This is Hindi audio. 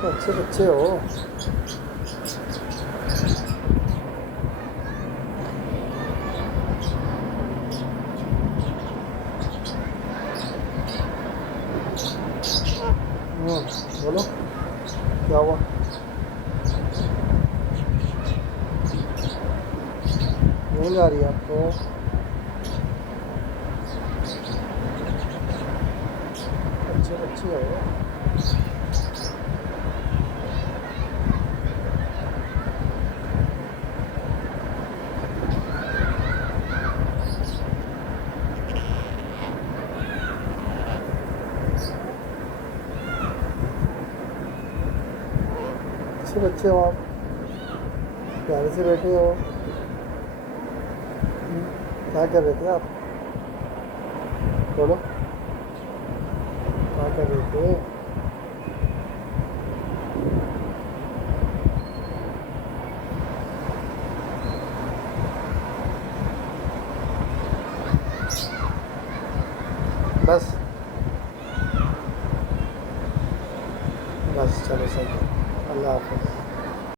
तो अच्छे बच्चे हो। बोलो क्या हुआ। नींद आ रही है आपको। अच्छे बच्चे हो। अच्छे बच्चे हो आप। प्यारे से बैठे हो। क्या कर रहे थे आप। बोलो क्या कर रहे थे। बस बस चलो सही है। अल्लाह हाफ़िज़।